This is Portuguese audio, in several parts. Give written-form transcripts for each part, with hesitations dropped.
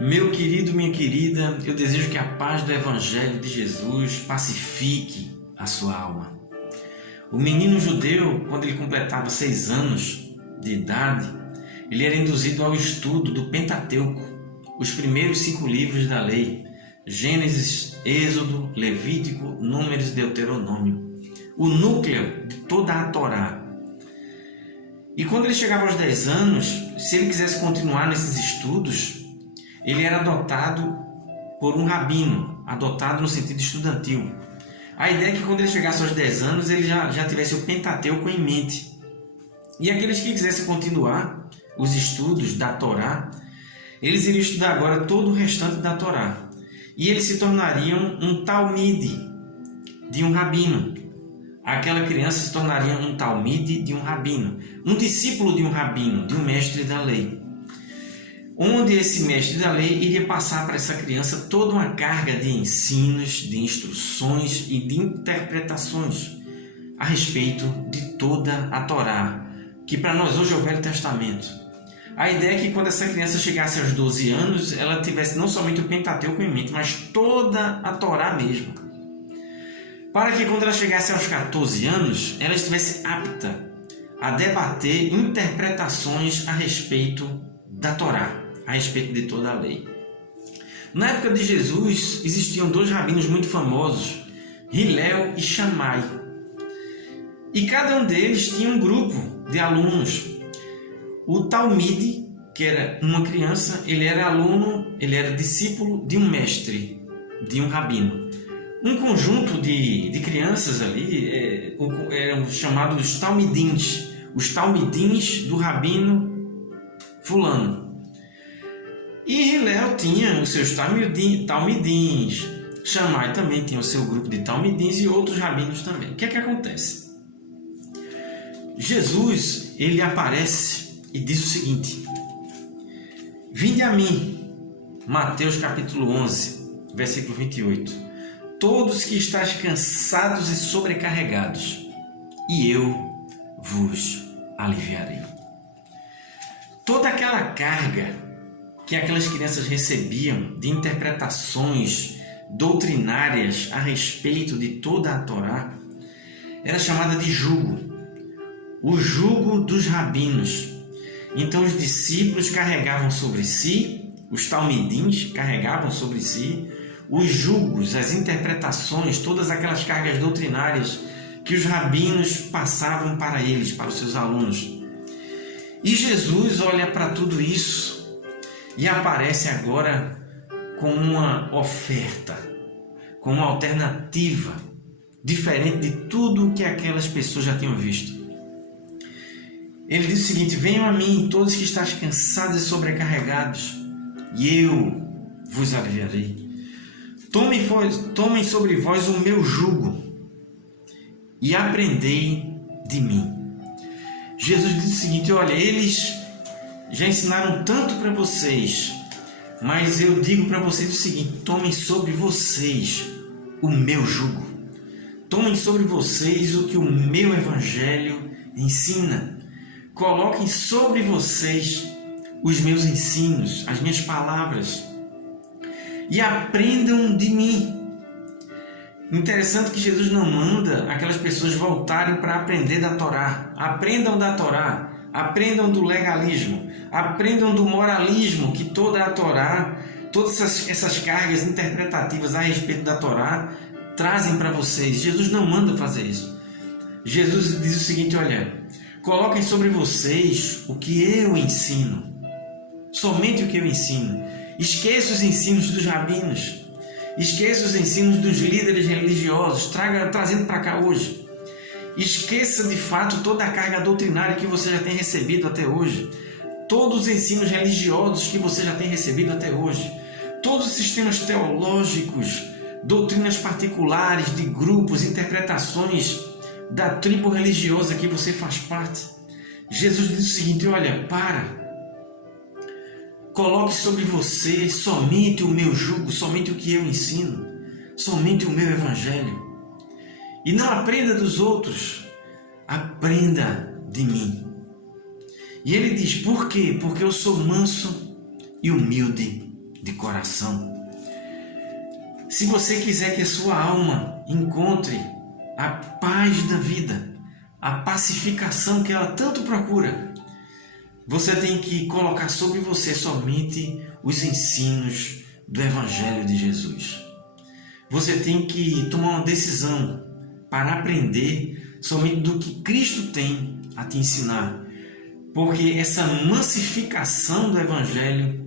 Meu querido, minha querida, eu desejo que a paz do Evangelho de Jesus pacifique a sua alma. O menino judeu, quando ele completava 6 anos de idade, ele era induzido ao estudo do Pentateuco, os primeiros 5 livros da lei, Gênesis, Êxodo, Levítico, Números e Deuteronômio, o núcleo de toda a Torá. E quando ele chegava aos 10 anos, se ele quisesse continuar nesses estudos, ele era adotado por um rabino, adotado no sentido estudantil. A ideia é que quando ele chegasse aos 10 anos, ele já tivesse o Pentateuco em mente. E aqueles que quisessem continuar os estudos da Torá, eles iriam estudar agora todo o restante da Torá. E eles se tornariam um talmide de um rabino. Aquela criança se tornaria um talmide de um rabino, um discípulo de um rabino, de um mestre da lei. Onde esse mestre da lei iria passar para essa criança toda uma carga de ensinos, de instruções e de interpretações a respeito de toda a Torá, que para nós hoje é o Velho Testamento. A ideia é que quando essa criança chegasse aos 12 anos, ela tivesse não somente o Pentateuco em mente, mas toda a Torá mesmo. Para que quando ela chegasse aos 14 anos, ela estivesse apta a debater interpretações a respeito da Torá, a respeito de toda a lei. Na época de Jesus, existiam 2 rabinos muito famosos, Hilel e Shammai. E cada um deles tinha um grupo de alunos. O talmide, que era uma criança, ele era aluno, ele era discípulo de um mestre, de um rabino. Um conjunto de crianças ali eram chamados talmidins, os talmidins do rabino fulano. E Hilel tinha os seus talmidins, Shammai também tinha o seu grupo de talmidins e outros rabinos também. O que é que acontece? Jesus, ele aparece e diz o seguinte: Vinde a mim, Mateus capítulo 11, versículo 28, todos que estáis cansados e sobrecarregados, e eu vos aliviarei. Toda aquela carga que aquelas crianças recebiam de interpretações doutrinárias a respeito de toda a Torá era chamada de jugo, o jugo dos rabinos. Então os discípulos carregavam sobre si, os talmidins carregavam sobre si os jugos, as interpretações, todas aquelas cargas doutrinárias que os rabinos passavam para eles, para os seus alunos. E Jesus olha para tudo isso e aparece agora com uma oferta, com uma alternativa diferente de tudo que aquelas pessoas já tinham visto. Ele diz o seguinte: venham a mim todos que estáis cansados e sobrecarregados, e eu vos aliviarei. Tomem sobre vós o meu jugo e aprendei de mim. Jesus diz o seguinte: olha, eles já ensinaram tanto para vocês, mas eu digo para vocês o seguinte: tomem sobre vocês o meu jugo. Tomem sobre vocês o que o meu Evangelho ensina. Coloquem sobre vocês os meus ensinos, as minhas palavras, e aprendam de mim. Interessante que Jesus não manda aquelas pessoas voltarem para aprender da Torá. Aprendam da Torá. Aprendam do legalismo, aprendam do moralismo que toda a Torá, todas essas cargas interpretativas a respeito da Torá trazem para vocês. Jesus não manda fazer isso. Jesus diz o seguinte: olha, coloquem sobre vocês o que eu ensino, somente o que eu ensino. Esqueça os ensinos dos rabinos, esqueça os ensinos dos líderes religiosos, trazendo para cá hoje. Esqueça de fato toda a carga doutrinária que você já tem recebido até hoje, todos os ensinos religiosos que você já tem recebido até hoje, todos os sistemas teológicos, doutrinas particulares de grupos, interpretações da tribo religiosa que você faz parte. Jesus diz o seguinte: olha, coloque sobre você somente o meu jugo, somente o que eu ensino, somente o meu Evangelho. E não aprenda dos outros, aprenda de mim. E ele diz: por quê? Porque eu sou manso e humilde de coração. Se você quiser que a sua alma encontre a paz da vida, a pacificação que ela tanto procura, você tem que colocar sobre você somente os ensinos do Evangelho de Jesus. Você tem que tomar uma decisão para aprender somente do que Cristo tem a te ensinar, porque essa massificação do Evangelho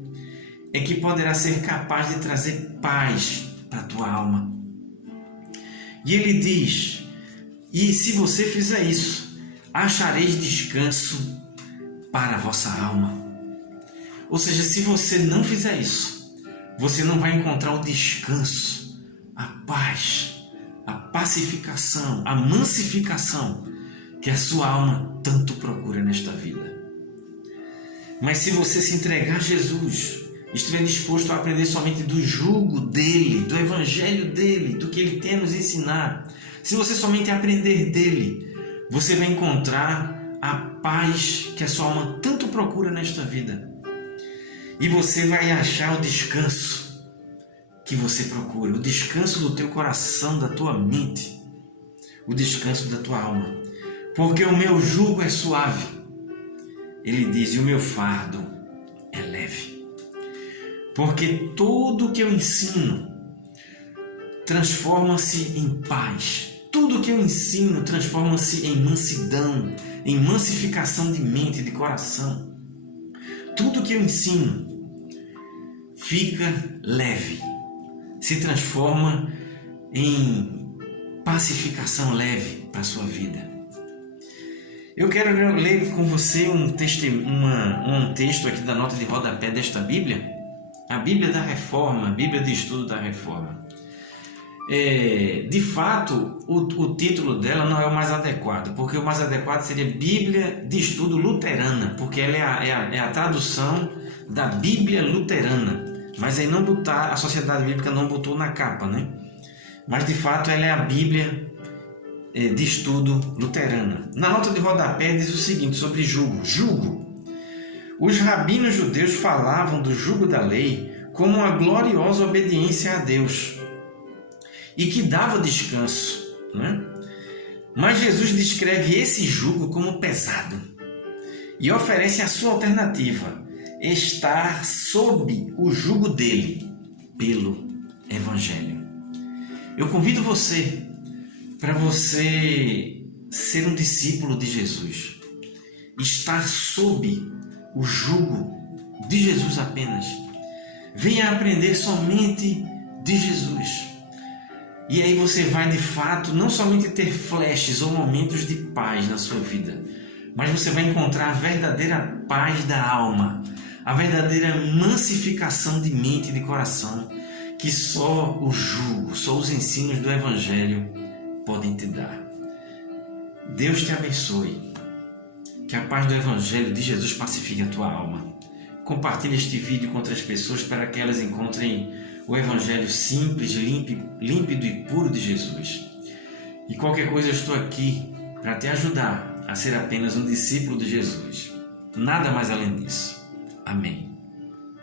é que poderá ser capaz de trazer paz para a tua alma. E ele diz: e se você fizer isso, achareis descanso para a vossa alma. Ou seja, se você não fizer isso, você não vai encontrar o descanso, a paz, a pacificação, a massificação que a sua alma tanto procura nesta vida. Mas se você se entregar a Jesus, estiver disposto a aprender somente do jugo dele, do evangelho dele, do que ele tem a nos ensinar, se você somente aprender dele, você vai encontrar a paz que a sua alma tanto procura nesta vida. E você vai achar o descanso que você procura, o descanso do teu coração, da tua mente, o descanso da tua alma. Porque o meu jugo é suave, ele diz, e o meu fardo é leve. Porque tudo que eu ensino transforma-se em paz. Tudo que eu ensino transforma-se em mansidão, em massificação de mente e de coração. Tudo que eu ensino fica leve, se transforma em pacificação leve para a sua vida. Eu quero ler com você um texto aqui da nota de rodapé desta Bíblia, a Bíblia da Reforma, a Bíblia de Estudo da Reforma. De fato, o título dela não é o mais adequado, porque o mais adequado seria Bíblia de Estudo Luterana, porque ela é a tradução da Bíblia Luterana, mas aí não botar, a Sociedade Bíblica não botou na capa, né? Mas de fato ela é a Bíblia de Estudo Luterana. Na nota de rodapé diz o seguinte sobre jugo. Jugo. Os rabinos judeus falavam do jugo da lei como uma gloriosa obediência a Deus e que dava descanso, né? Mas Jesus descreve esse jugo como pesado e oferece a sua alternativa: estar sob o jugo dele pelo Evangelho. Eu convido você para você ser um discípulo de Jesus, estar sob o jugo de Jesus apenas. Venha aprender somente de Jesus. E aí você vai de fato não somente ter flashes ou momentos de paz na sua vida, mas você vai encontrar a verdadeira paz da alma, a verdadeira massificação de mente e de coração que só o jugo, só os ensinos do Evangelho podem te dar. Deus te abençoe. Que a paz do Evangelho de Jesus pacifique a tua alma. Compartilhe este vídeo com outras pessoas para que elas encontrem o Evangelho simples, límpido e puro de Jesus. E qualquer coisa eu estou aqui para te ajudar a ser apenas um discípulo de Jesus. Nada mais além disso. Amém.